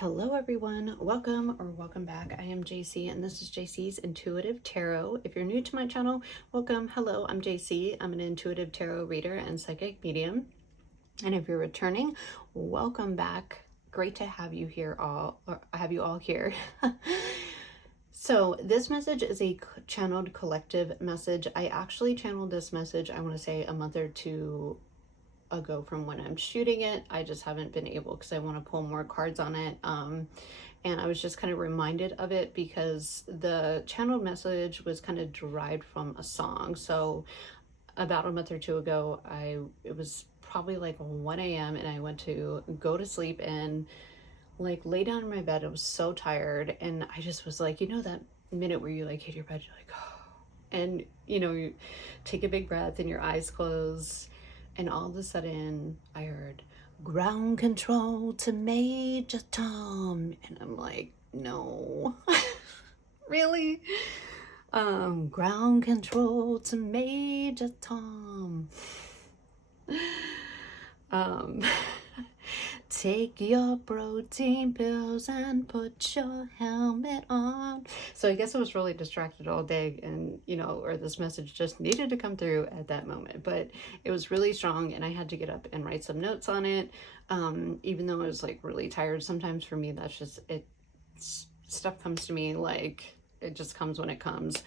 Hello everyone, welcome back. I am JC and this is JC's Intuitive Tarot. If you're new to my channel, welcome. Hello, I'm JC. I'm an intuitive tarot reader and psychic medium. And if you're returning, welcome back. Great to have you here all here. So this message is a channeled collective message. I actually channeled this message, I want to say a month or two ago from when I'm shooting it. I just haven't been able because I want to pull more cards on it. And I was just kind of reminded of it because the channeled message was kind of derived from a song. So about a month or two ago, it was probably like 1 a.m. and I went to go to sleep and like lay down in my bed. I was so tired and I just was like, that minute where you like hit your bed, you're like, oh, and you take a big breath and your eyes close. And all of a sudden, I heard, ground control to Major Tom. And I'm like, no, really? Ground control to Major Tom. Take your protein pills and put your helmet on. So I guess I was really distracted all day and, or this message just needed to come through at that moment. But it was really strong and I had to get up and write some notes on it. Even though I was like really tired, sometimes for me, that's just it. Stuff comes to me like it just comes when it comes.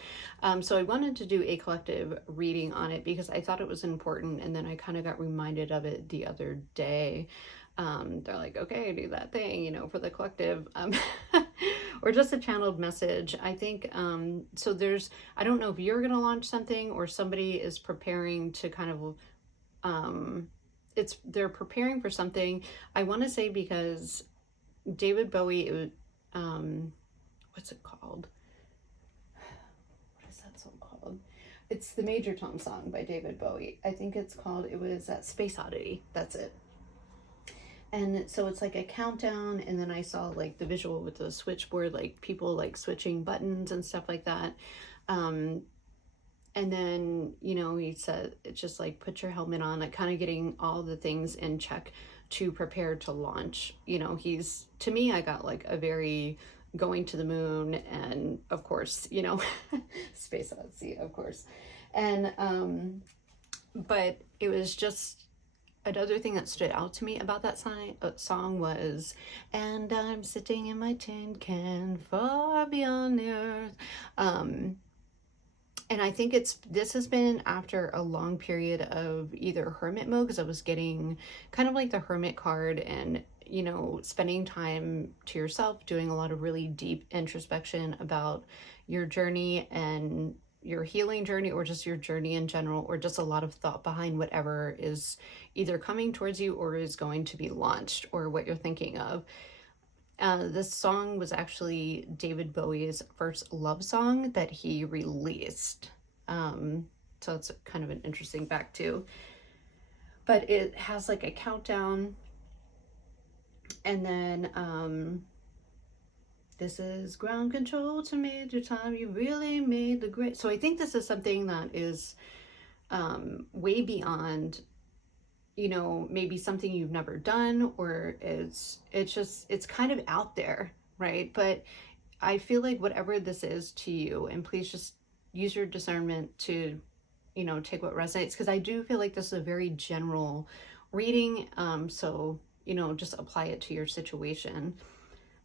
So I wanted to do a collective reading on it because I thought it was important. And then I kind of got reminded of it the other day. They're like, okay, do that thing, for the collective, or just a channeled message. I think, so I don't know if you're going to launch something or somebody is preparing to kind of, they're preparing for something. I want to say because David Bowie, what's it called? What is that song called? It's the Major Tom song by David Bowie. I think it was Space Oddity. That's it. And so it's like a countdown, and then I saw like the visual with the switchboard, like people like switching buttons and stuff like that. And then, he said, it's just like, put your helmet on, like kind of getting all the things in check to prepare to launch. To me, I got like a very going to the moon and of course, Space Odyssey, of course. And, but it was just, another thing that stood out to me about that song was, and I'm sitting in my tin can far beyond the earth. And I think this has been after a long period of either hermit mode, because I was getting kind of like the hermit card and, spending time to yourself, doing a lot of really deep introspection about your journey and your healing journey, or just your journey in general, or just a lot of thought behind whatever is either coming towards you or is going to be launched, or what you're thinking of. This song was actually David Bowie's first love song that he released. So it's kind of an interesting fact too. But it has like a countdown, and then this is ground control to Major Tom. You really made the great. So I think this is something that is way beyond, maybe something you've never done, or it's kind of out there, right? But I feel like whatever this is to you, and please just use your discernment to, take what resonates, because I do feel like this is a very general reading. So, just apply it to your situation.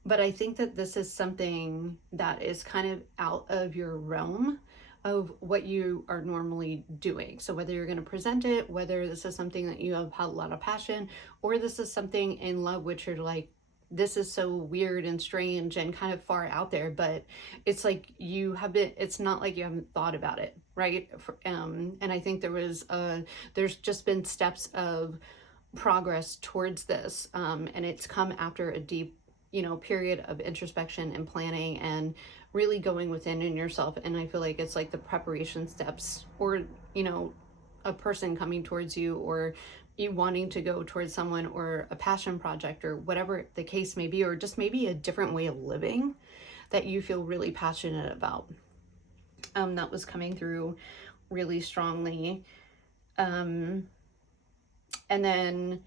But I think that this is something that is kind of out of your realm of what you are normally doing. So whether you're going to present it, whether this is something that you have had a lot of passion, or this is something in love, which you're like, this is so weird and strange and kind of far out there, but it's like it's not like you haven't thought about it, right? And I think there's just been steps of progress towards this. And it's come after a deep period of introspection and planning and really going within in yourself. And I feel like it's like the preparation steps, or, a person coming towards you, or you wanting to go towards someone, or a passion project, or whatever the case may be, or just maybe a different way of living that you feel really passionate about. That was coming through really strongly. And then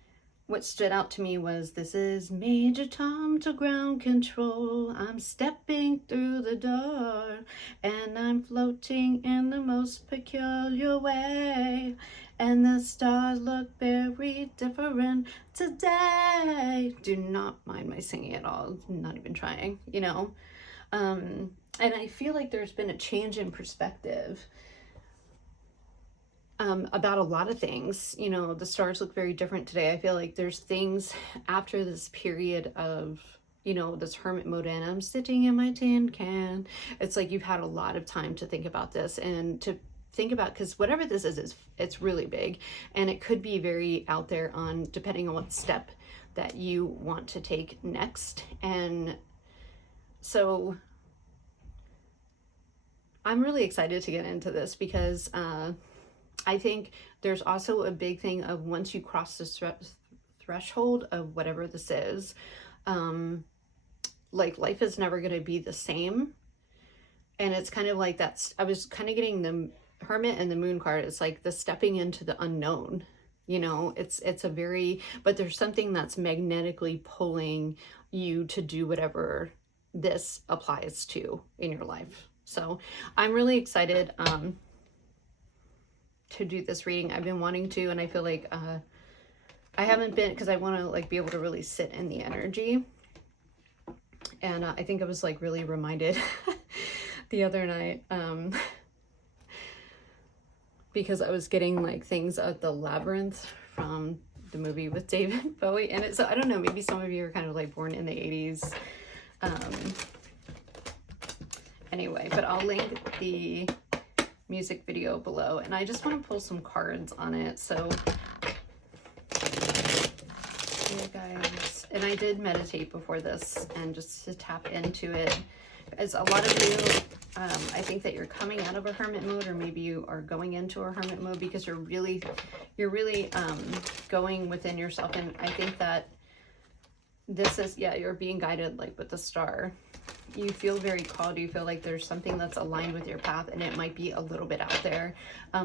what stood out to me was, this is Major Tom to ground control. I'm stepping through the door and I'm floating in the most peculiar way. And the stars look very different today. Do not mind my singing at all. I'm not even trying, you know. And I feel like there's been a change in perspective about a lot of things. You know, the stars look very different today. I feel like there's things after this period of, you know, this hermit mode, and I'm sitting in my tin can. It's like you've had a lot of time to think about this and to think about, because whatever this is, it's really big, and it could be very out there on depending on what step that you want to take next. And so I'm really excited to get into this because I think there's also a big thing of, once you cross this threshold of whatever this is, like life is never going to be the same. And it's kind of like that's, I was kind of getting the Hermit and the Moon card. It's like the stepping into the unknown, you know. It's a very, but there's something that's magnetically pulling you to do whatever this applies to in your life. So I'm really excited to do this reading. I've been wanting to, and I feel like I haven't been, because I want to like be able to really sit in the energy. And I think I was like really reminded the other night because I was getting like things at the Labyrinth from the movie with David Bowie in it. So I don't know, maybe some of you are kind of like born in the 80s. Anyway, but I'll link the music video below, and I just want to pull some cards on it. So you guys, and I did meditate before this, and just to tap into it, as a lot of you, I think that you're coming out of a hermit mode, or maybe you are going into a hermit mode because you're really going within yourself. And I think that this is, yeah, you're being guided like with the star. You feel very called. You feel like there's something that's aligned with your path, and it might be a little bit out there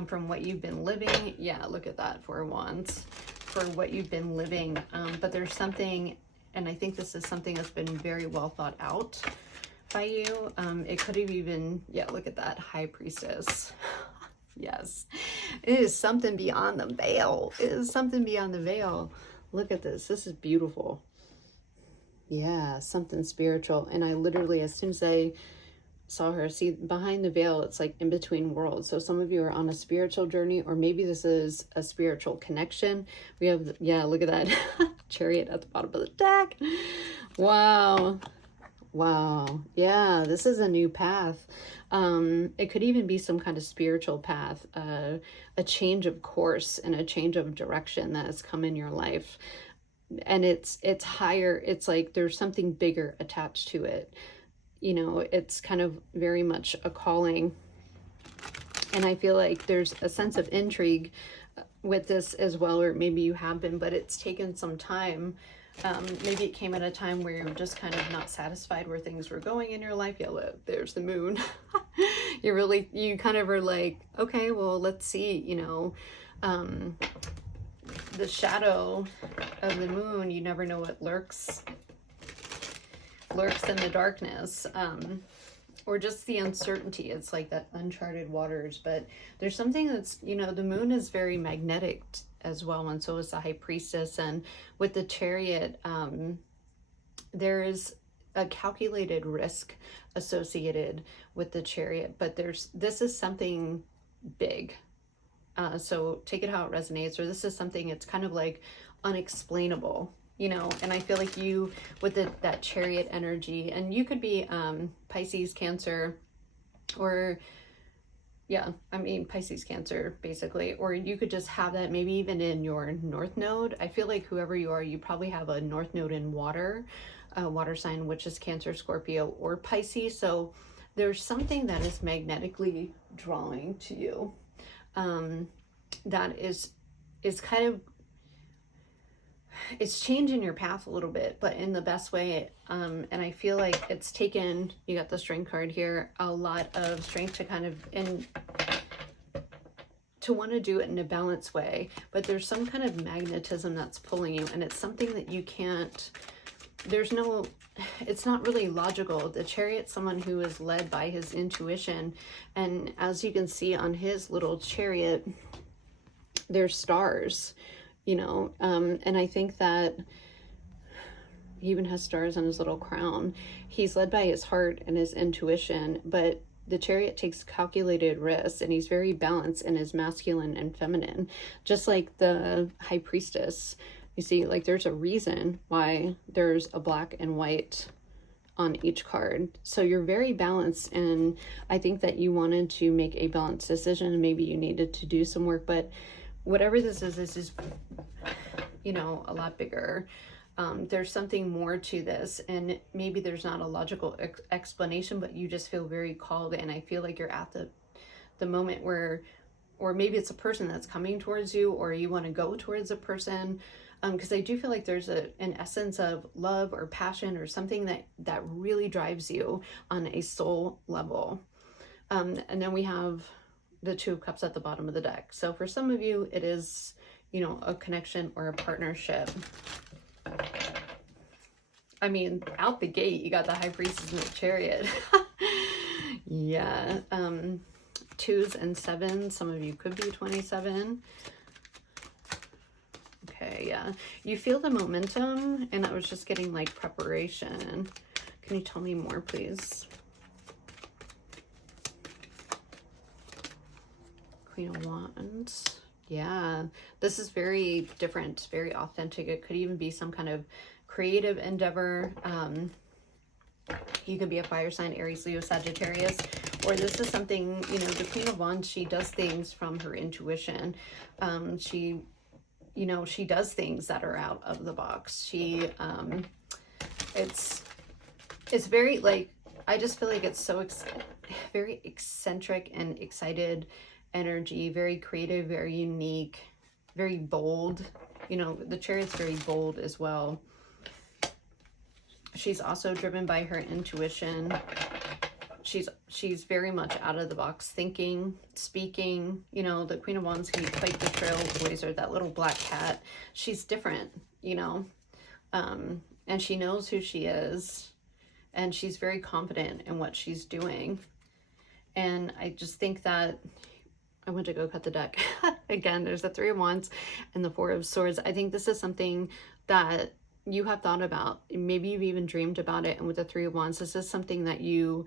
from what you've been living. Yeah, look at that, 4 of Wands, for what you've been living. But there's something, and I think this is something that's been very well thought out by you. It could have even, yeah, look at that, High Priestess. Yes, it is something beyond the veil. It is something beyond the veil. Look at this. This is beautiful. Yeah, something spiritual. And I literally, as soon as I saw her, see behind the veil, it's like in between worlds. So some of you are on a spiritual journey, or maybe this is a spiritual connection. We have, yeah, look at that Chariot at the bottom of the deck. Wow. Wow. Yeah, this is a new path. It could even be some kind of spiritual path, a change of course and a change of direction that has come in your life. And it's higher. It's like there's something bigger attached to it. You know, it's kind of very much a calling. And I feel like there's a sense of intrigue with this as well, or maybe you have been, but it's taken some time. Maybe it came at a time where you're just kind of not satisfied where things were going in your life. Yeah, look, there's the Moon. You kind of are like, okay, well, let's see, you know, the shadow of the Moon, you never know what lurks in the darkness, or just the uncertainty. It's like that uncharted waters. But there's something that's, you know, the Moon is very magnetic as well, and so is the High Priestess. And with the Chariot, there is a calculated risk associated with the Chariot, but this is something big. So take it how it resonates, or this is something, it's kind of like unexplainable, you know. And I feel like you, with that Chariot energy, and you could be Pisces, Cancer, or yeah, I mean Pisces, Cancer basically, or you could just have that maybe even in your North Node. I feel like whoever you are, you probably have a North Node in water sign, which is Cancer, Scorpio, or Pisces. So there's something that is magnetically drawing to you. That is kind of, it's changing your path a little bit, but in the best way. And I feel like it's taken, you got the Strength card here, a lot of strength to kind of, to want to do it in a balanced way, but there's some kind of magnetism that's pulling you, and it's something that you can't, it's not really logical. The Chariot's someone who is led by his intuition, and as you can see on his little chariot, there's stars, you know, and I think that he even has stars on his little crown. He's led by his heart and his intuition, but the Chariot takes calculated risks, and he's very balanced in his masculine and feminine, just like the High Priestess. You see, like, there's a reason why there's a black and white on each card. So you're very balanced, and I think that you wanted to make a balanced decision. Maybe you needed to do some work, but whatever this is, you know, a lot bigger. There's something more to this, and maybe there's not a logical explanation, but you just feel very called, and I feel like you're at the moment where, or maybe it's a person that's coming towards you, or you want to go towards a person, because I do feel like there's an essence of love or passion or something that really drives you on a soul level. And then we have the Two of Cups at the bottom of the deck. So for some of you, it is, you know, a connection or a partnership. I mean, out the gate, you got the High Priestess and the Chariot. Yeah. 2s and 7s. Some of you could be 27. Okay, yeah. You feel the momentum, and I was just getting like preparation. Can you tell me more, please? Queen of Wands. Yeah, this is very different, very authentic. It could even be some kind of creative endeavor. You could be a fire sign, Aries, Leo, Sagittarius, or this is something, you know, the Queen of Wands, she does things from her intuition. She, you know, she does things that are out of the box. She, it's very, like, I just feel like it's so very eccentric and excited energy, very creative, very unique, very bold. You know, the Chariot's very bold as well. She's also driven by her intuition. She's very much out of the box thinking, speaking. You know, the Queen of Wands can be quite the trailblazer, that little black cat. She's different, you know, and she knows who she is, and she's very confident in what she's doing. And I just think that I went to go cut the deck. Again, there's the Three of Wands and the Four of Swords. I think this is something that you have thought about. Maybe you've even dreamed about it. And with the Three of Wands, this is something that you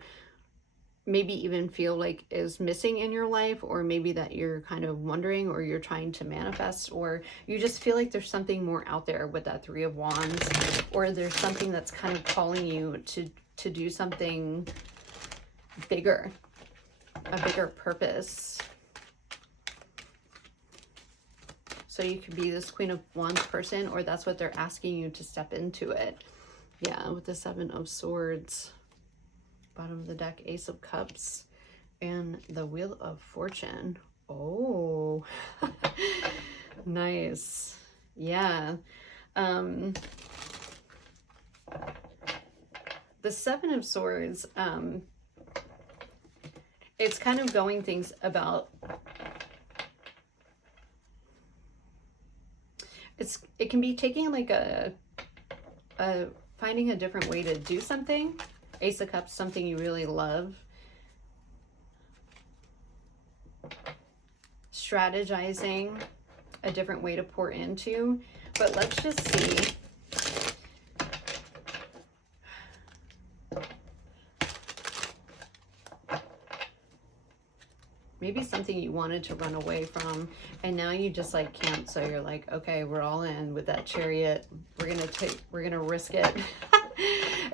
maybe even feel like is missing in your life, or maybe that you're kind of wondering, or you're trying to manifest, or you just feel like there's something more out there with that Three of Wands, or there's something that's kind of calling you to do something bigger, a bigger purpose. So you could be this Queen of Wands person, or that's what they're asking you to step into it. Yeah, with the Seven of Swords. Bottom of the deck, Ace of Cups, and the Wheel of Fortune. Oh, nice. Yeah. The Seven of Swords, it's kind of going things about, it can be taking like a finding a different way to do something. Ace of Cups, something you really love. Strategizing a different way to pour into. But let's just see. Maybe something you wanted to run away from, and now you just like can't. So you're like, okay, we're all in with that Chariot. We're gonna risk it.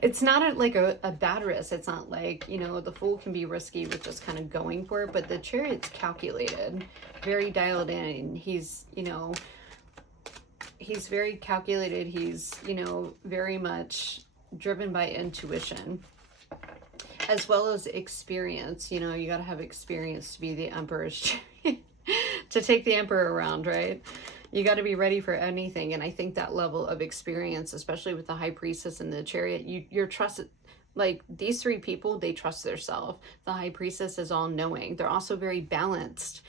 It's not like a bad risk. It's not like, you know, the Fool can be risky with just kind of going for it, but the Chariot's calculated, very dialed in. He's, you know, he's very calculated. He's, you know, very much driven by intuition, as well as experience. You know, you got to have experience to be the Emperor's Chariot, to take the Emperor around, right? You got to be ready for anything. And I think that level of experience, especially with the High Priestess and the Chariot, you're trusted. Like, these three people, they trust themselves. The High Priestess is all knowing. They're also very balanced.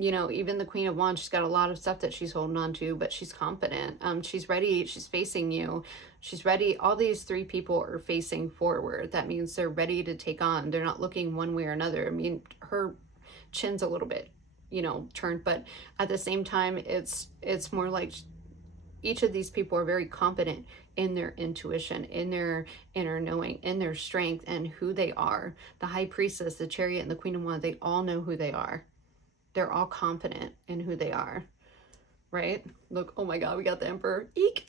you know, even the Queen of Wands, she's got a lot of stuff that she's holding on to, but she's confident. She's ready. She's facing you. She's ready. All these three people are facing forward. That means they're ready to take on. They're not looking one way or another. I mean, her chin's a little bit, you know, turned, but at the same time, it's more like each of these people are very confident in their intuition, in their inner knowing, in their strength, and who they are. The High Priestess, the Chariot, and the Queen of Wands, they all know who they are. They're all confident in who they are, right? Look, oh my God, we got the Emperor. Eek!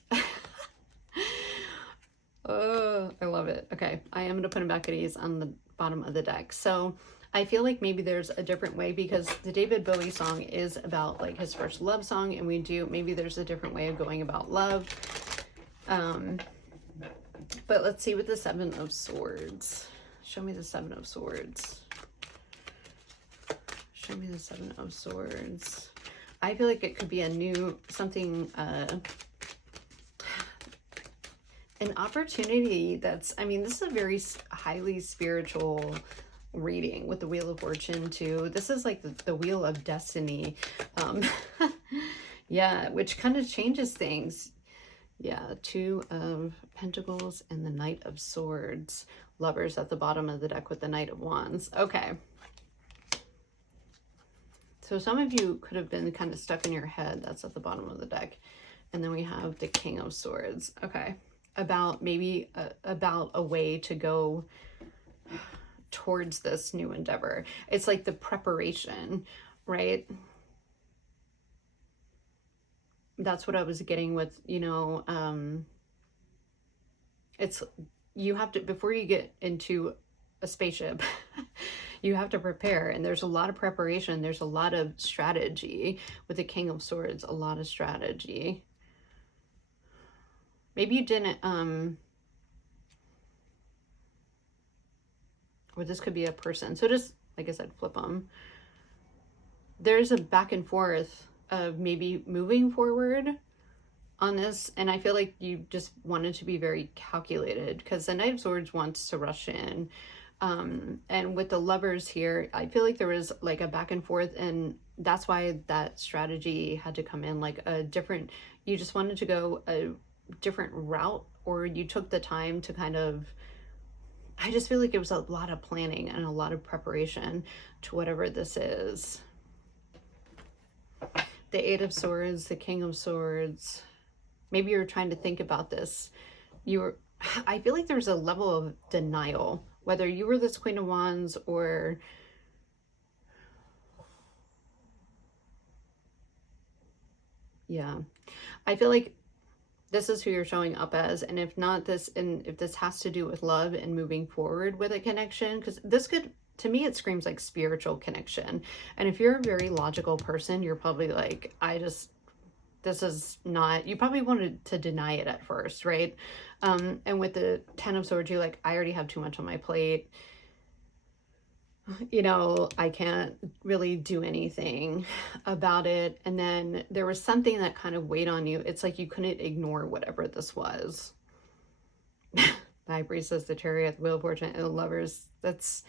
Oh, I love it. Okay, I am going to put him back at ease on the bottom of the deck. So I feel like maybe there's a different way, because the David Bowie song is about like his first love song, and maybe there's a different way of going about love. But let's see with the Seven of Swords. Show me the Seven of Swords. Show me the Seven of Swords. I feel like it could be a new, something, an opportunity that's, I mean, this is a very highly spiritual reading with the Wheel of Fortune too. This is like the Wheel of Destiny. Yeah, which kind of changes things. Yeah, Two of Pentacles and the Knight of Swords. Lovers at the bottom of the deck with the Knight of Wands. Okay. So some of you could have been kind of stuck in your head. That's at the bottom of the deck. And then we have the King of Swords. Okay. About maybe about a way to go towards this new endeavor. It's like the preparation, right? That's what I was getting with, you know, it's, you have to, before you get into a spaceship, you have to prepare, and there's a lot of preparation. There's a lot of strategy with the King of Swords, a lot of strategy. Maybe you didn't, or this could be a person. So just, like I said, flip them. There's a back and forth of maybe moving forward on this, and I feel like you just wanted to be very calculated, because the Knight of Swords wants to rush in. And with the Lovers here, I feel like there was like a back and forth, and that's why that strategy had to come in, like a different, you just wanted to go a different route, or you took the time to kind of, I just feel like it was a lot of planning and a lot of preparation to whatever this is. The Eight of Swords, the King of Swords. Maybe you're trying to think about this. I feel like there's a level of denial, whether you were this Queen of Wands or, yeah, I feel like this is who you're showing up as. And if not this, and if this has to do with love and moving forward with a connection, because this could, to me, it screams like spiritual connection. And if you're a very logical person, you're probably like, this is not, you probably wanted to deny it at first, right? And with the Ten of Swords, you're like, I already have too much on my plate. You know, I can't really do anything about it. And then there was something that kind of weighed on you. It's like you couldn't ignore whatever this was. The High Priestess, the Chariot, the Wheel of Fortune, and the Lovers. That's,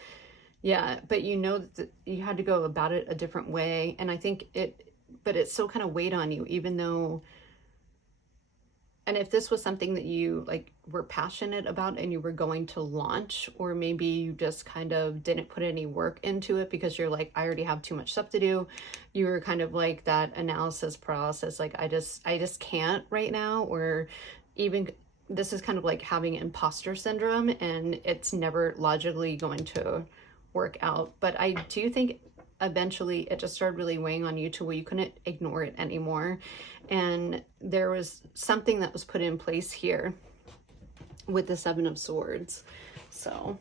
yeah, but you know that you had to go about it a different way. And I think but it still kind of weighed on you, even though, and if this was something that you like were passionate about and you were going to launch, or maybe you just kind of didn't put any work into it because you're like, I already have too much stuff to do. You were kind of like that analysis process, like I just can't right now. Or even this is kind of like having imposter syndrome, and it's never logically going to work out. But I do think eventually it just started really weighing on you to where you couldn't ignore it anymore. And there was something that was put in place here with the Seven of Swords. So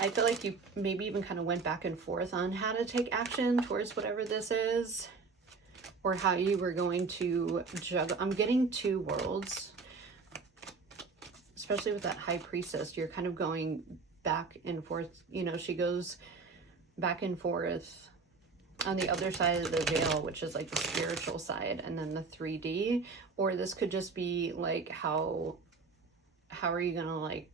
I feel like you maybe even kind of went back and forth on how to take action towards whatever this is, or how you were going to juggle. I'm getting two worlds, especially with that High Priestess. You're kind of going back and forth. You know, she goes back and forth on the other side of the veil, which is like the spiritual side, and then the 3D. Or this could just be like how how are you going to like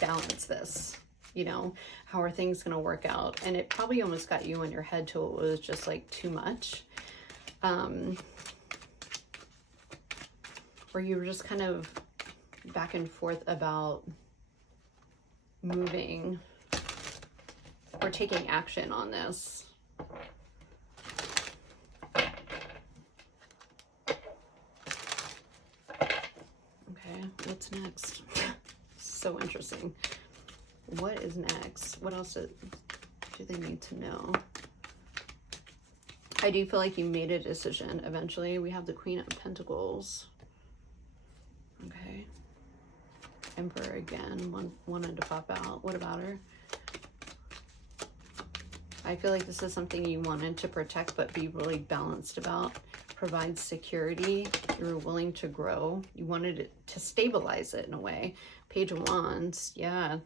balance this? You know, how are things going to work out? And it probably almost got you in your head till it was just like too much. Where you were just kind of back and forth about moving or taking action on this. Okay, what's next? So interesting. What is next? What else do they need to know? I do feel like you made a decision eventually. We have the Queen of Pentacles. Okay. Emperor again. Wanted to pop out. What about her? I feel like this is something you wanted to protect but be really balanced about. Provide security. You were willing to grow. You wanted it to stabilize it in a way. Page of Wands. Yeah.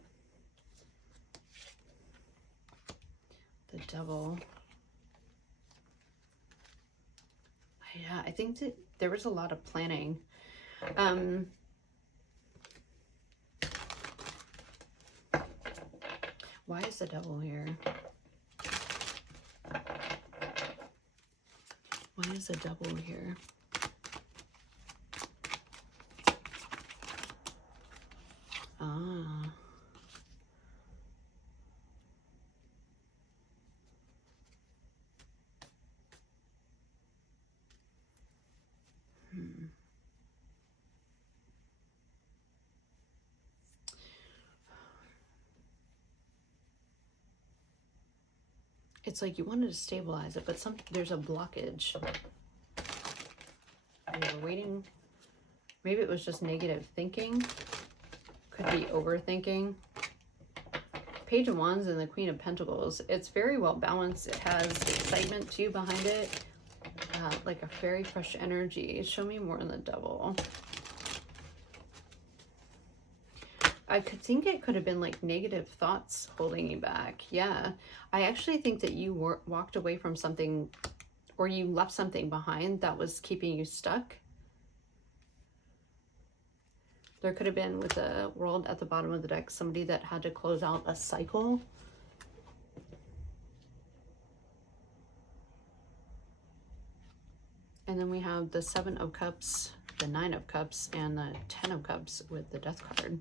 The Devil. Yeah, I think that there was a lot of planning. Why is the Devil here? Why is the Devil here? Ah. It's like you wanted to stabilize it, but there's a blockage. You were waiting. Maybe it was just negative thinking. Could be overthinking. Page of Wands and the Queen of Pentacles. It's very well balanced. It has excitement too behind it. Like a very fresh energy. Show me more on the Devil. I could think it could have been like negative thoughts holding you back. Yeah. I actually think that you walked away from something, or you left something behind that was keeping you stuck. There could have been, with the World at the bottom of the deck, somebody that had to close out a cycle. And then we have the Seven of Cups, the Nine of Cups, and the Ten of Cups with the Death card.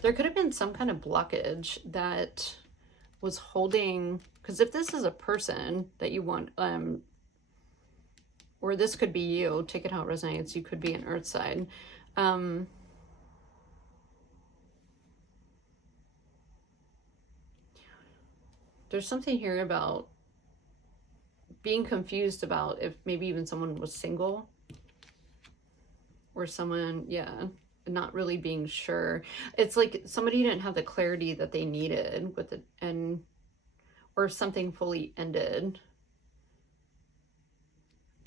There could have been some kind of blockage that was holding, because if this is a person that you want, or this could be you, take it how it resonates, you could be an earth side. There's something here about being confused about if maybe even someone was single, or someone, yeah, not really being sure. It's like somebody didn't have the clarity that they needed with it, or something fully ended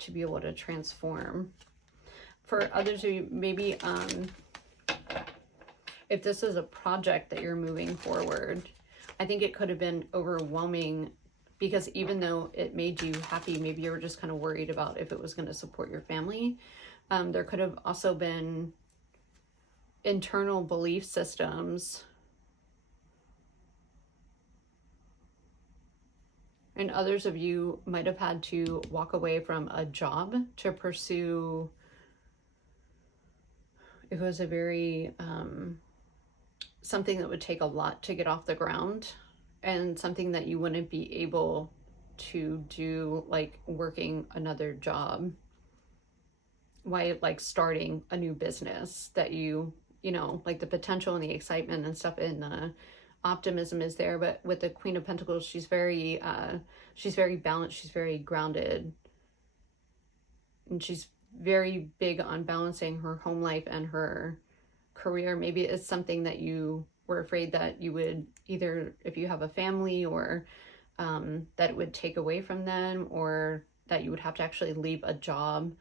to be able to transform. For others of you, maybe if this is a project that you're moving forward, I think it could have been overwhelming, because even though it made you happy, maybe you were just kind of worried about if it was going to support your family. There could have also been internal belief systems, and others of you might have had to walk away from a job to pursue. It was a very something that would take a lot to get off the ground, and something that you wouldn't be able to do, like working another job, why, like starting a new business that you know, like the potential and the excitement and stuff, and the optimism is there. But with the Queen of Pentacles, she's very balanced, she's very grounded, and she's very big on balancing her home life and her career. Maybe it's something that you were afraid that you would, either if you have a family, or that it would take away from them, or that you would have to actually leave a job,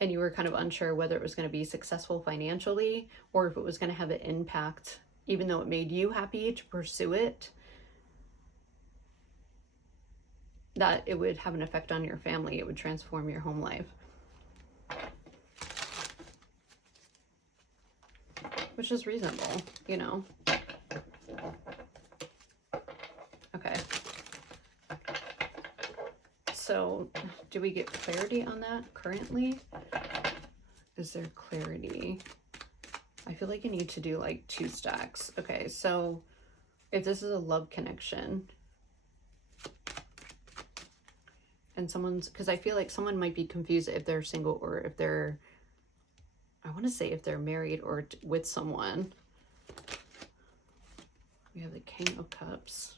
and you were kind of unsure whether it was going to be successful financially, or if it was going to have an impact, even though it made you happy to pursue it. that it would have an effect on your family. It would transform your home life. Which is reasonable, you know. Okay. So, do we get clarity on that currently? Is there clarity? I feel like I need to do like 2 stacks. Okay, so if this is a love connection, and someone's, because I feel like someone might be confused if they're single or if they're, I want to say if they're married or with someone. We have the King of Cups.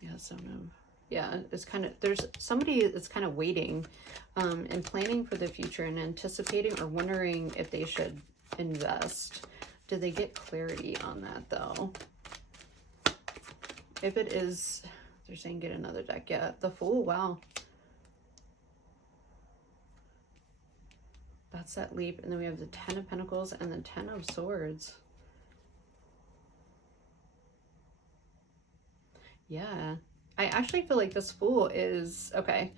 Yeah, so no. Yeah, it's kind of, there's somebody that's kind of waiting and planning for the future and anticipating or wondering if they should invest. Do they get clarity on that though? If it is, they're saying get another deck. Yeah, the Fool. Wow. That's that leap. And then we have the 10 of Pentacles and the 10 of Swords. Yeah. I actually feel like this Fool is, okay.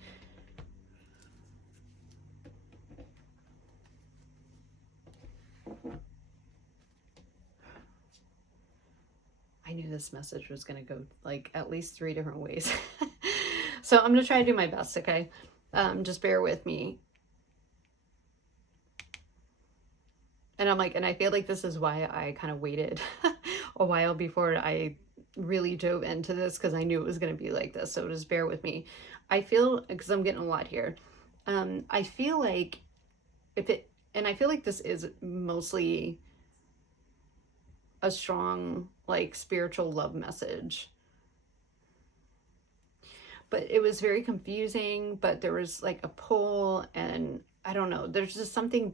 I knew this message was going to go like at least 3 different ways. So I'm going to try to do my best, okay? Just bear with me. And I'm like, and I feel like this is why I kind of waited a while before I really dove into this, because I knew it was going to be like this. So just bear with me. I feel, because I'm getting a lot here. I feel like if it, and I feel like this is mostly a strong, like, spiritual love message. But it was very confusing, but there was like a pull, and I don't know, there's just something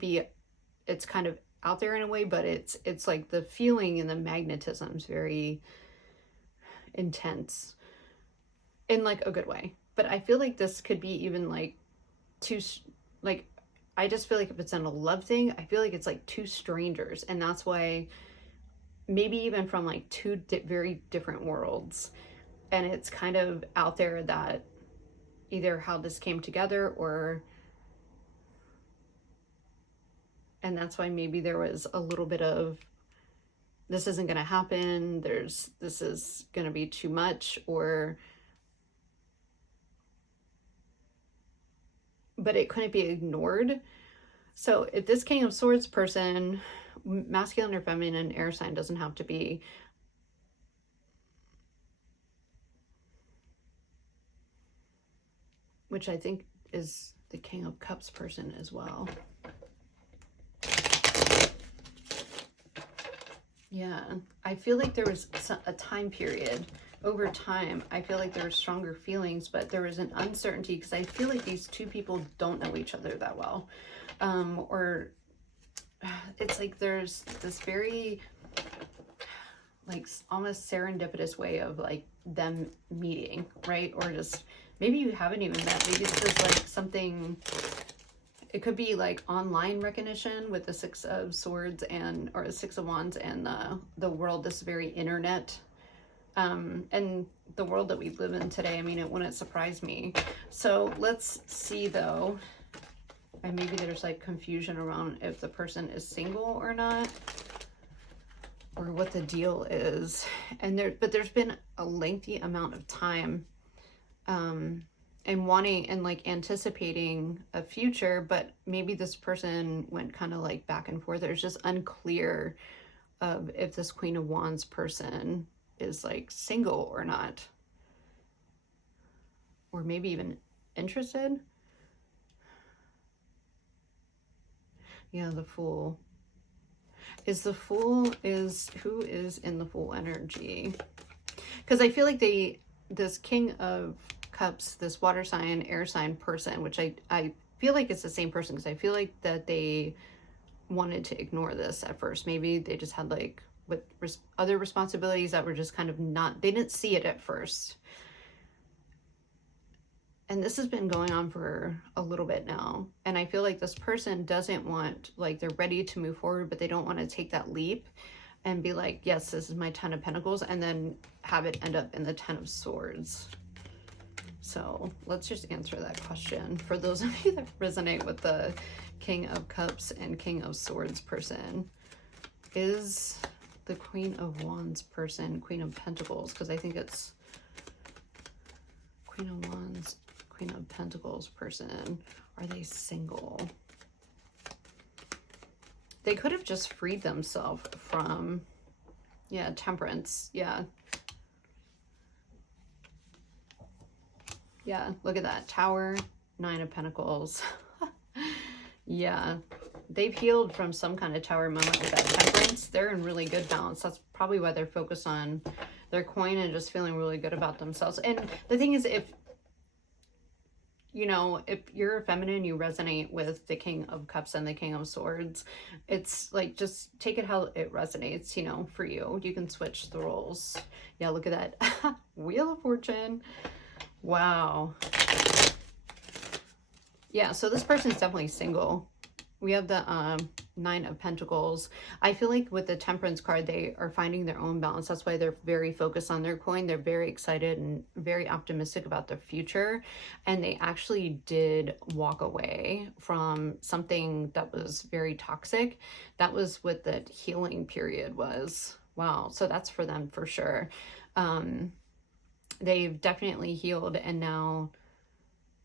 it's kind of out there in a way, but it's like the feeling and the magnetism is very intense in like a good way. But I feel like this could be even like two, like, I just feel like if it's in a love thing, I feel like it's like 2 strangers, and that's why maybe even from like 2 very different worlds, and it's kind of out there that either how this came together or, and that's why maybe there was a little bit of, this isn't going to happen, this is going to be too much, or, but it couldn't be ignored. So if this King of Swords person, masculine or feminine, air sign, doesn't have to be, which I think is the King of Cups person as well. Yeah, I feel like there was a time period over time. I feel like there were stronger feelings, but there was an uncertainty, because I feel like these 2 people don't know each other that well. Or it's like there's this very like almost serendipitous way of like them meeting, right? Or just maybe you haven't even met. Maybe this is like something, it could be like online recognition with the 6 of Swords and, or the 6 of Wands, and the world, this very internet, and the world that we live in today. I mean, it wouldn't surprise me. So let's see though, and maybe there's like confusion around if the person is single or not, or what the deal is. And but there's been a lengthy amount of time, and wanting and like anticipating a future, but maybe this person went kind of like back and forth. There's just unclear of if this Queen of Wands person is like single or not, or maybe even interested. Yeah, the Fool. Is the Fool, who is in the Fool energy? Because I feel like this King of Cups, this water sign, air sign person, which I feel like it's the same person, because I feel like that they wanted to ignore this at first. Maybe they just had like with other responsibilities that were just kind of not, they didn't see it at first. And this has been going on for a little bit now. And I feel like this person doesn't want, like, they're ready to move forward, but they don't want to take that leap and be like, yes, this is my 10 of Pentacles, and then have it end up in the 10 of Swords. So let's just answer that question. For those of you that resonate with the King of Cups and King of Swords person, is the Queen of Wands person Queen of Pentacles? Because I think it's Queen of Wands, Queen of Pentacles person. Are they single? They could have just freed themselves from, yeah, Temperance. Yeah. Yeah, look at that. Tower, Nine of Pentacles. Yeah, they've healed from some kind of tower moment with that Temperance. They're in really good balance. That's probably why they're focused on their coin and just feeling really good about themselves. And the thing is, if, you know, if you're feminine, you resonate with the King of Cups and the King of Swords. It's like, just take it how it resonates, you know, for you. You can switch the roles. Yeah, look at that. Wheel of Fortune. Wow. Yeah, so this person's definitely single. We have the Nine of Pentacles. I feel like with the Temperance card, they are finding their own balance. That's why they're very focused on their coin. They're very excited and very optimistic about the future. And they actually did walk away from something that was very toxic. That was what the healing period was. Wow. So that's for them for sure. They've definitely healed, and now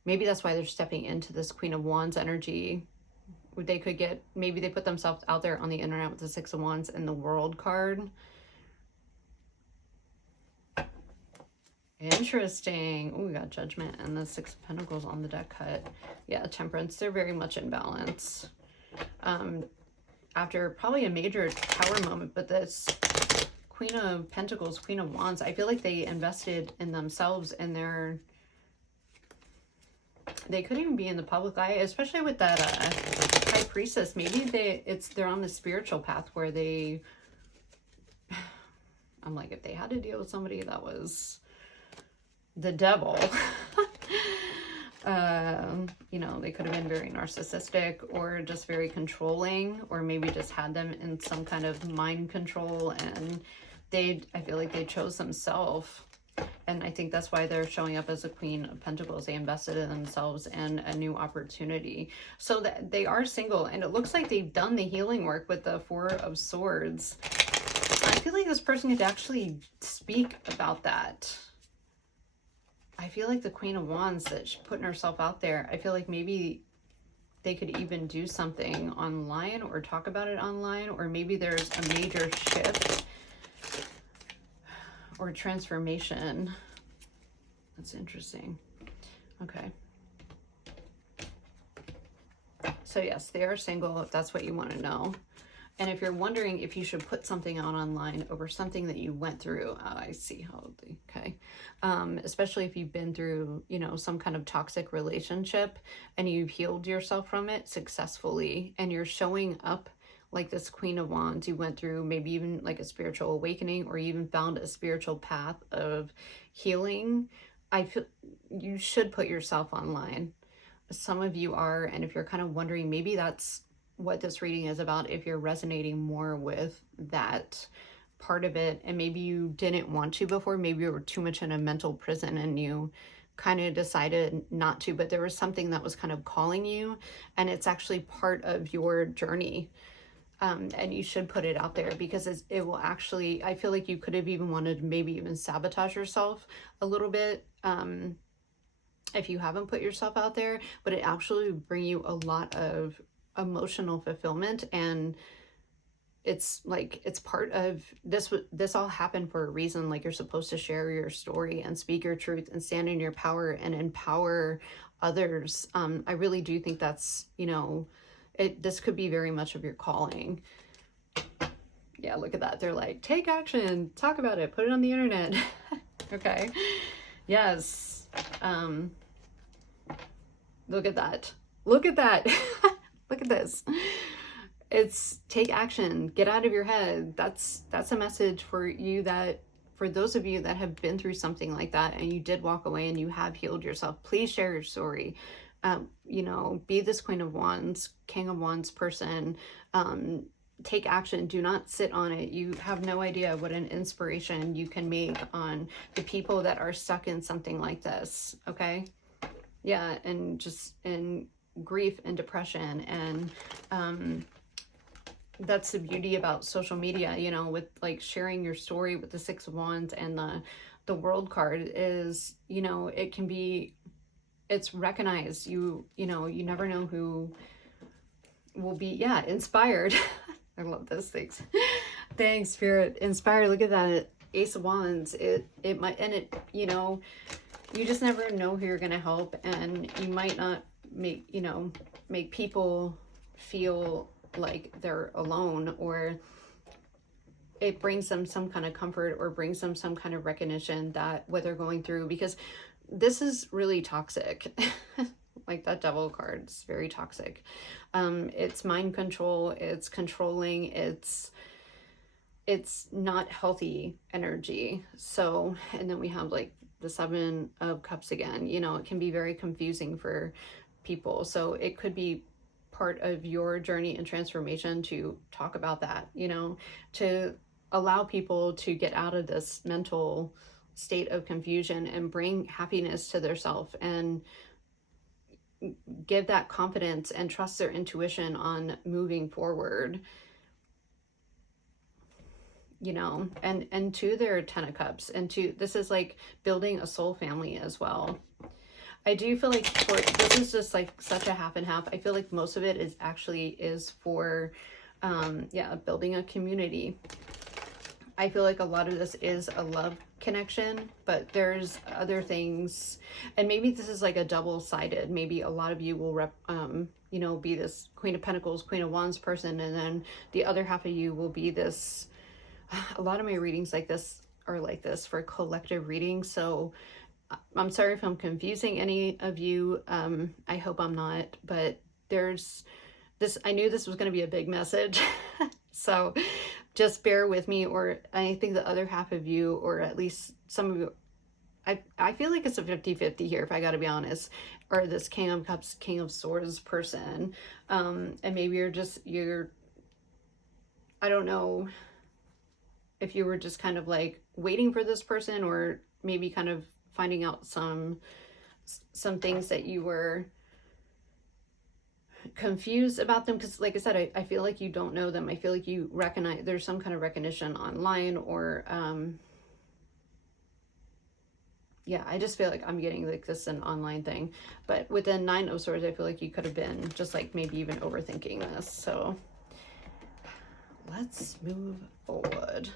maybe that's why they're stepping into this Queen of Wands energy. They could get, maybe they put themselves out there on the internet with the Six of Wands and the World card. Interesting. Oh, we got Judgment and the Six of Pentacles on the deck cut. Yeah, Temperance, they're very much in balance. After probably a major tower moment, but this Queen of Pentacles, Queen of Wands, I feel like they invested in themselves and they could even be in the public eye, especially with that High Priestess. Maybe they're on the spiritual path where they, I'm like, if they had to deal with somebody that was the devil, you know, they could have been very narcissistic or just very controlling, or maybe just had them in some kind of mind control, and I feel like they chose themselves. And I think that's why they're showing up as a Queen of Pentacles. They invested in themselves and a new opportunity. So that they are single, and it looks like they've done the healing work with the Four of Swords. I feel like this person could actually speak about that. I feel like the Queen of Wands, that she's putting herself out there, I feel like maybe they could even do something online or talk about it online, or maybe there's a major shift or transformation. That's interesting. Okay. So yes, they are single, if that's what you want to know. And if you're wondering if you should put something out online over something that you went through, I see how, okay. Especially if you've been through, you know, some kind of toxic relationship and you've healed yourself from it successfully, and you're showing up like this Queen of Wands. You went through maybe even like a spiritual awakening, or you even found a spiritual path of healing. I feel you should put yourself online. Some of you are, and if you're kind of wondering, maybe that's what this reading is about, if you're resonating more with that part of it, and maybe you didn't want to before, maybe you were too much in a mental prison and you kind of decided not to, but there was something that was kind of calling you, and it's actually part of your journey. And you should put it out there, because it will actually, I feel like you could have even wanted to maybe even sabotage yourself a little bit if you haven't put yourself out there, but it actually will bring you a lot of emotional fulfillment. And it's like, it's part of this all happened for a reason. Like, you're supposed to share your story and speak your truth and stand in your power and empower others. I really do think that's, you know, this could be very much of your calling. Yeah, look at that. They're like, take action, talk about it, put it on the internet. Okay. Yes. Look at that. Look at that. Look at this. It's take action, get out of your head. That's a message for you, that for those of you that have been through something like that and you did walk away and you have healed yourself, please share your story. You know, be this Queen of Wands, King of Wands person. take action. Do not sit on it. You have no idea what an inspiration you can make on the people that are stuck in something like this. Okay. Yeah. And just in grief and depression. And that's the beauty about social media, you know, with like sharing your story with the Six of Wands and the World card is, you know, it can be, it's recognized. You know, you never know who will be, yeah, inspired. I love those things. Thanks, Spirit. Inspired. Look at that Ace of Wands. It might, and it, you know, you just never know who you're going to help, and you might not make, you know, make people feel like they're alone, or it brings them some kind of comfort, or brings them some kind of recognition that what they're going through, because this is really toxic. Like that Devil card, it's very toxic. It's mind control, it's controlling, it's not healthy energy. So, and then we have like the Seven of Cups again. You know, it can be very confusing for people. So it could be part of your journey and transformation to talk about that, you know, to allow people to get out of this mental state of confusion and bring happiness to their self, and give that confidence and trust their intuition on moving forward, you know. And to their Ten of Cups, and to, this is like building a soul family as well. I do feel like this is just like such a half and half. I feel like most of it is actually for yeah, building a community. I feel like a lot of this is a love connection, but there's other things, and maybe this is like a double-sided. Maybe a lot of you will you know, be this Queen of Pentacles, Queen of Wands person, and then the other half of you will be this. A lot of my readings like this are like this for collective reading, so I'm sorry if I'm confusing any of you. I hope I'm not, but there's this, I knew this was going to be a big message. So just bear with me, or I think the other half of you, or at least some of you, I feel like it's a 50-50 here, if I got to be honest, or this King of Cups, King of Swords person. And maybe you're, I don't know if you were just kind of like waiting for this person, or maybe kind of finding out some things that you were confused about them, because like I said, I feel like you don't know them. I feel like you recognize, there's some kind of recognition online, or yeah, I just feel like I'm getting like this an online thing. But with the Nine of Swords, I feel like you could have been just like maybe even overthinking this. So let's move forward.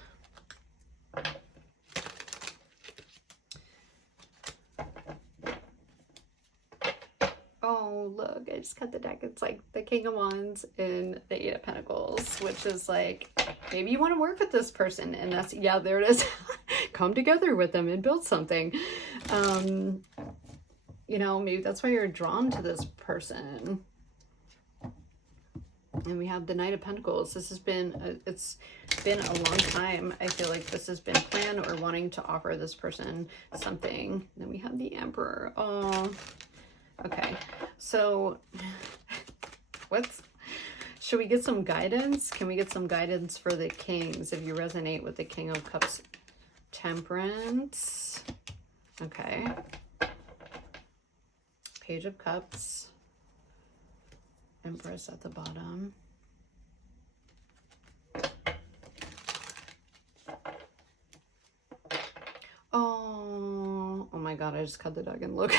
Oh, look, I just cut the deck. It's like the King of Wands and the Eight of Pentacles, which is like, maybe you want to work with this person, and that's, yeah, there it is. Come together with them and build something. You know, maybe that's why you're drawn to this person. And we have the Knight of Pentacles. This has been, it's been a long time. I feel like this has been planned, or wanting to offer this person something. Then we have the Emperor. Oh, okay. So should we get some guidance? Can we get some guidance for the Kings, if you resonate with the King of Cups, Temperance? Okay. Page of Cups. Empress at the bottom. Oh my God, I just cut the deck and look.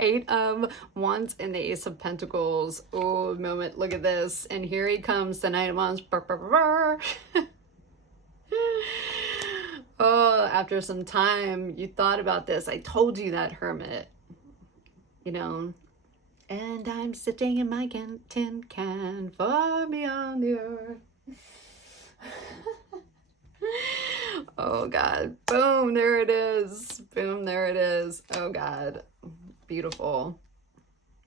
Eight of Wands and the Ace of Pentacles. Oh, moment, look at this. And here he comes, the Knight of Wands. Oh, after some time, you thought about this. I told you that, Hermit. You know, and I'm sitting in my tin can far beyond the earth. Oh God, boom, there it is. Boom, there it is. Oh God, beautiful.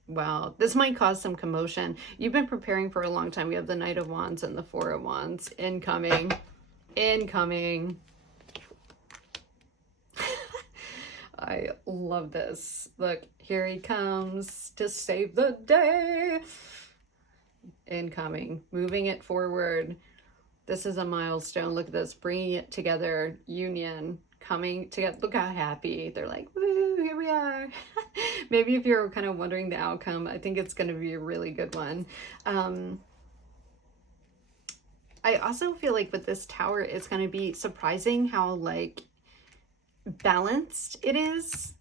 Wow, this might cause some commotion. You've been preparing for a long time. We have the Knight of Wands and the Four of Wands. Incoming. I love this. Look, here he comes to save the day. incoming, moving it forward. This is a milestone. Look at this, bringing it together, union, coming together. Look how happy they're like, woo, here we are. Maybe if you're kind of wondering the outcome, I think it's going to be a really good one. I also feel like with this tower, it's going to be surprising how like balanced it is.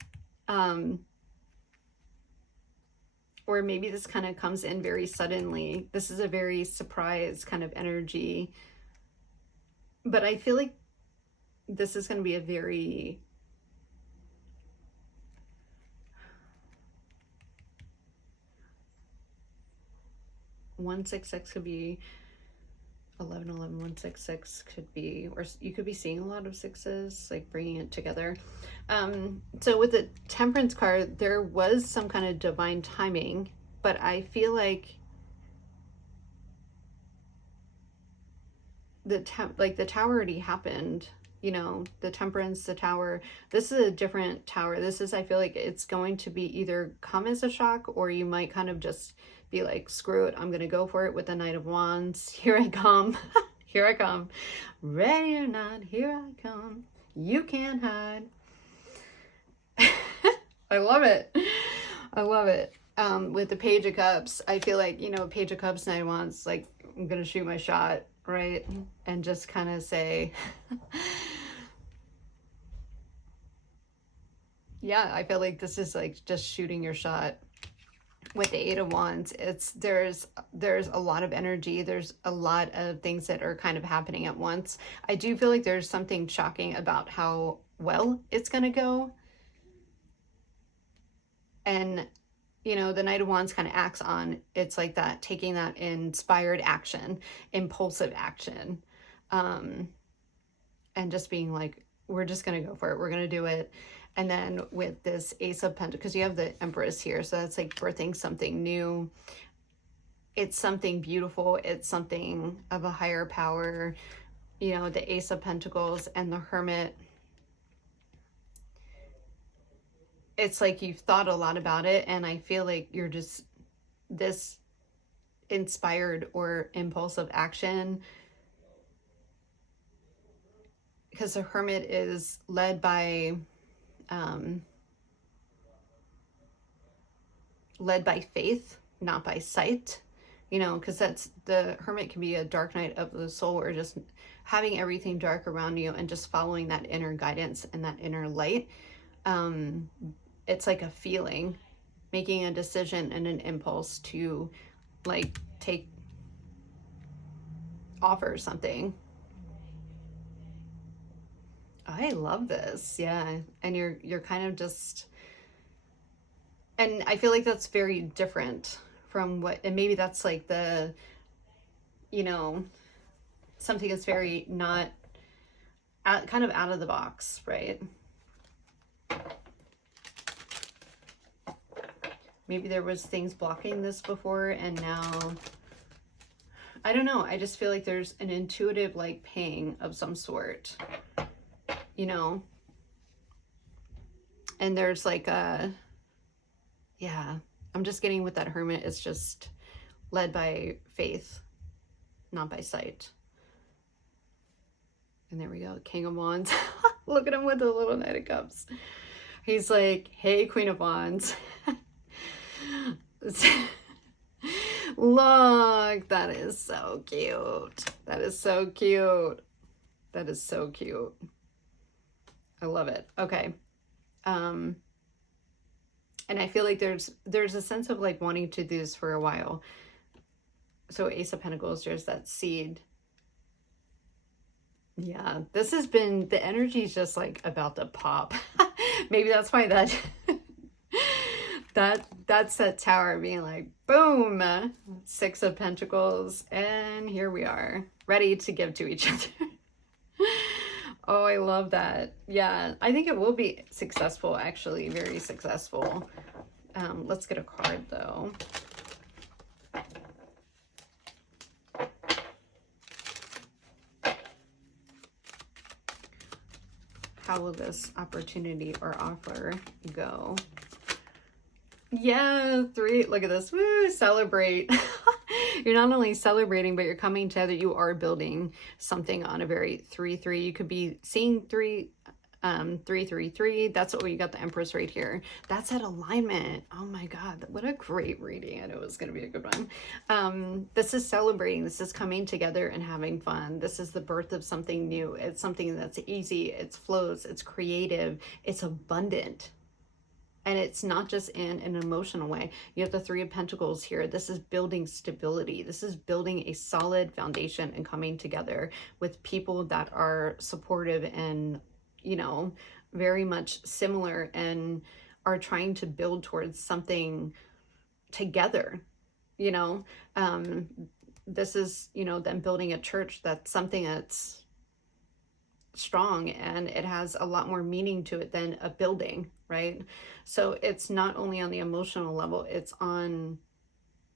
Or maybe this kind of comes in very suddenly. This is a very surprise kind of energy. But I feel like this is going to be a very (166) could be 11, 11, 166 could be, or you could be seeing a lot of sixes, like bringing it together. So with the Temperance card, there was some kind of divine timing, but I feel like the tower already happened. You know, the Temperance, the tower. This is a different tower. This is, I feel like it's going to be either come as a shock, or you might kind of just be like, screw it, I'm gonna go for it with the Knight of Wands. Here I come. Here I come. Ready or not, here I come. You can't hide. I love it. I love it. With the Page of Cups, I feel like, you know, Page of Cups, Knight of Wands, like, I'm gonna shoot my shot, right? And just kind of say, yeah, I feel like this is like just shooting your shot. With the Eight of Wands, there's a lot of energy. There's a lot of things that are kind of happening at once. I do feel like there's something shocking about how well it's going to go. And, you know, the Knight of Wands kind of acts on, it's like that, taking that inspired action, impulsive action, and just being like, we're just going to go for it. We're going to do it. And then with this Ace of Pentacles, because you have the Empress here, so that's like birthing something new. It's something beautiful. It's something of a higher power. You know, the Ace of Pentacles and the Hermit. It's like you've thought a lot about it, and I feel like you're just this inspired or impulsive action. Because the Hermit is led by faith, not by sight, you know, because that's, the Hermit can be a dark night of the soul, or just having everything dark around you and just following that inner guidance and that inner light. It's like a feeling, making a decision and an impulse to like offer something. I love this. Yeah. And you're kind of just, and I feel like that's very different from what, and maybe that's like the, you know, something that's very not kind of out of the box, right? Maybe there was things blocking this before, and now, I don't know. I just feel like there's an intuitive like pang of some sort. You know, and there's like a, yeah, I'm just getting with that Hermit. It's just led by faith, not by sight. And there we go, King of Wands. Look at him with the little Knight of Cups. He's like, hey, Queen of Wands. Look, that is so cute. That is so cute. That is so cute. I love it. Okay. And I feel like there's a sense of like wanting to do this for a while. So Ace of Pentacles, there's that seed. Yeah, this has been, the energy is just like about to pop. Maybe that's why that's that tower being like, boom, Six of Pentacles. And here we are, ready to give to each other. Oh, I love that. Yeah, I think it will be successful, actually, very successful. Let's get a card, though. How will this opportunity or offer go? Yeah, 3. Look at this. Woo, celebrate. You're not only celebrating, but you're coming together. You are building something on a very 3-3. You could be seeing 3-3-3. That's what you got, the Empress right here. That's that alignment. Oh my God, what a great reading. I know it was going to be a good one. This is celebrating. This is coming together and having fun. This is the birth of something new. It's something that's easy. It flows. It's creative. It's abundant. And it's not just in an emotional way. You have the Three of Pentacles here. This is building stability. This is building a solid foundation and coming together with people that are supportive and, you know, very much similar and are trying to build towards something together, you know. This is, you know, them building a church that's something that's strong, and it has a lot more meaning to it than a building, right? So it's not only on the emotional level, it's on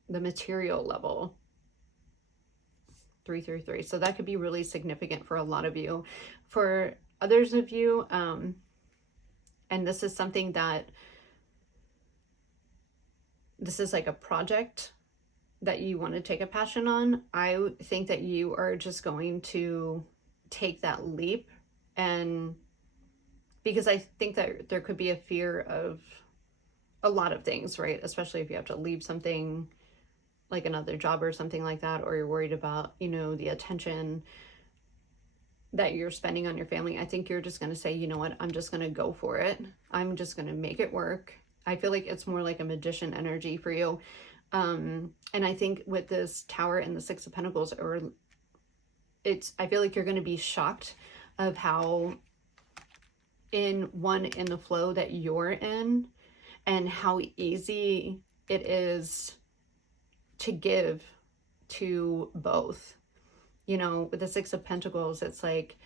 the material level. 3-3-3. So that could be really significant for a lot of you. For others of you, and this is something that, this is like a project that you want to take a passion on. I think that you are just going to take that leap, and because I think that there could be a fear of a lot of things, right? Especially if you have to leave something like another job or something like that, or you're worried about, you know, the attention that you're spending on your family. I think you're just going to say, you know what, I'm just going to go for it. I'm just going to make it work. I feel like it's more like a magician energy for you. And I think with this Tower and the Six of Pentacles, I feel like you're going to be shocked of how in the flow that you're in, and how easy it is to give to both. You know, with the Six of Pentacles, it's like,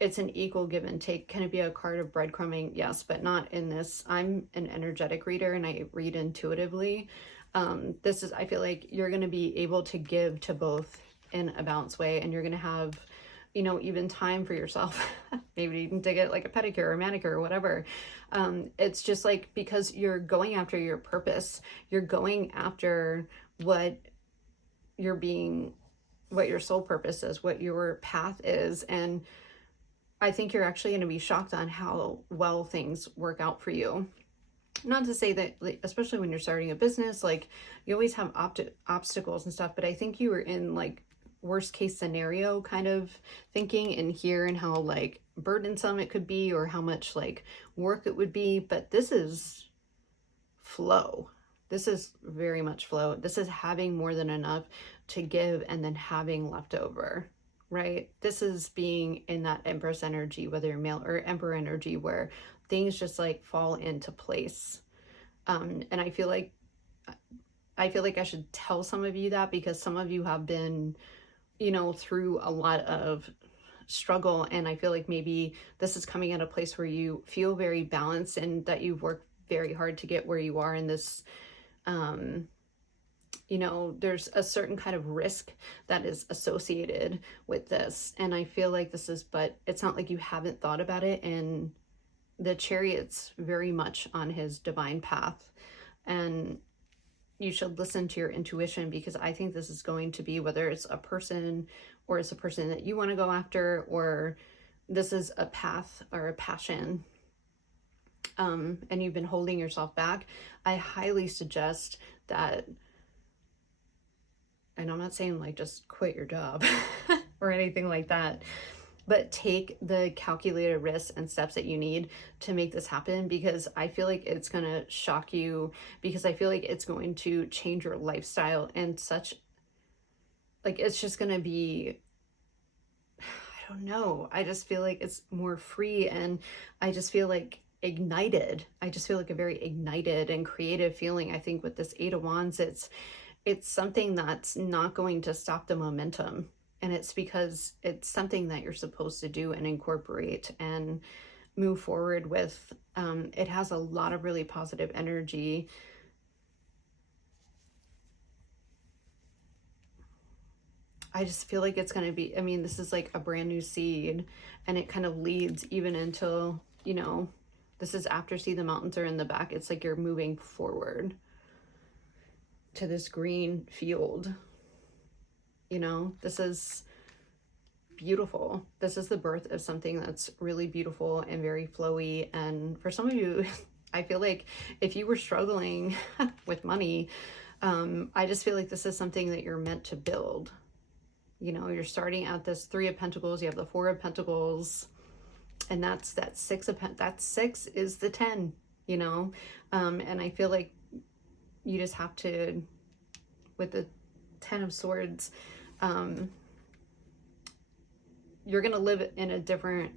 it's an equal give and take. Can it be a card of breadcrumbing? Yes, but not in this. I'm an energetic reader and I read intuitively. I feel like you're going to be able to give to both in a balanced way, and you're going to have, you know, even time for yourself. Maybe you can get like a pedicure or manicure or whatever. It's just like, because you're going after your purpose, you're going after what your soul purpose is, what your path is. And I think you're actually going to be shocked on how well things work out for you. Not to say that, like, especially when you're starting a business, like, you always have obstacles and stuff, but I think you were in like worst case scenario kind of thinking in here, and how like burdensome it could be, or how much like work it would be. But this is flow. This is very much flow. This is having more than enough to give and then having leftover, right? This is being in that Empress energy, whether you're male or Emperor energy, where things just like fall into place. And I feel like I should tell some of you that, because some of you have been, you know, through a lot of struggle, and I feel like maybe this is coming at a place where you feel very balanced, and that you've worked very hard to get where you are in this. You know, there's a certain kind of risk that is associated with this, and I feel like but it's not like you haven't thought about it, and the Chariot's very much on his divine path, and you should listen to your intuition, because I think this is going to be, whether it's a person or it's a person that you want to go after, or this is a path or a passion, and you've been holding yourself back, I highly suggest that, and I'm not saying like just quit your job or anything like that, but take the calculated risks and steps that you need to make this happen, because I feel like it's going to shock you, because I feel like it's going to change your lifestyle, and such, like, it's just going to be, I don't know. I just feel like it's more free, and I just feel like ignited. I just feel like a very ignited and creative feeling. I think with this Eight of Wands, it's something that's not going to stop the momentum. And it's because it's something that you're supposed to do and incorporate and move forward with. It has a lot of really positive energy. I just feel like it's going to be, I mean, this is like a brand new seed, and it kind of leads even until, you know, this is after See the Mountains Are in the Back. It's like you're moving forward to this green field. You know, this is beautiful. This is the birth of something that's really beautiful and very flowy. And for some of you, I feel like if you were struggling with money, I just feel like this is something that you're meant to build. You know, you're starting at this Three of Pentacles, you have the Four of Pentacles, and that's that that 6 is the 10, you know. And I feel like you just have to, with the 10 of Swords, you're gonna live in a different,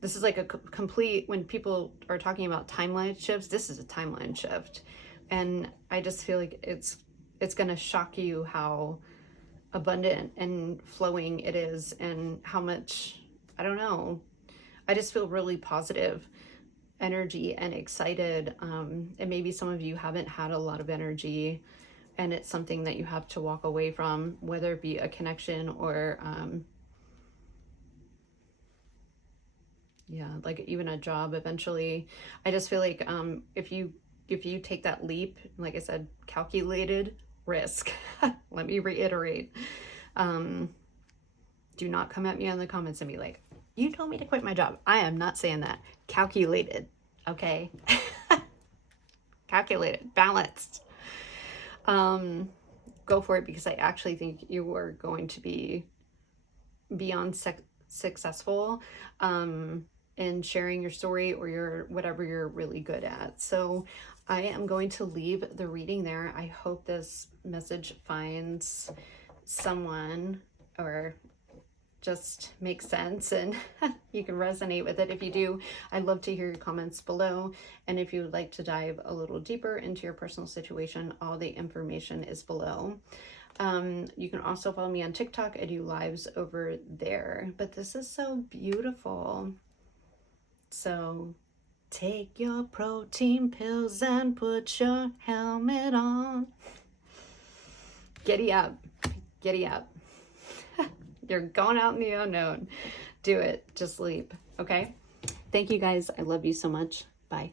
this is like a complete, when people are talking about timeline shifts, this is a timeline shift. And I just feel like it's gonna shock you how abundant and flowing it is, and how much, I don't know, I just feel really positive energy and excited. And maybe some of you haven't had a lot of energy, and it's something that you have to walk away from, whether it be a connection or yeah, like even a job eventually. I just feel like if you take that leap, like I said, calculated risk. Let me reiterate. Do not come at me in the comments and be like, you told me to quit my job. I am not saying that. Calculated, okay? Calculated, balanced. Go for it, because I actually think you are going to be beyond successful in sharing your story or your whatever you're really good at. So I am going to leave the reading there. I hope this message finds someone, or just makes sense, and you can resonate with it. If you do, I'd love to hear your comments below. And if you would like to dive a little deeper into your personal situation, all the information is below. You can also follow me on TikTok. I do lives over there. But this is so beautiful. So take your protein pills and put your helmet on. Giddy up. Giddy up. You're going out in the unknown. Do it. Just leap. Okay? Thank you guys. I love you so much. Bye.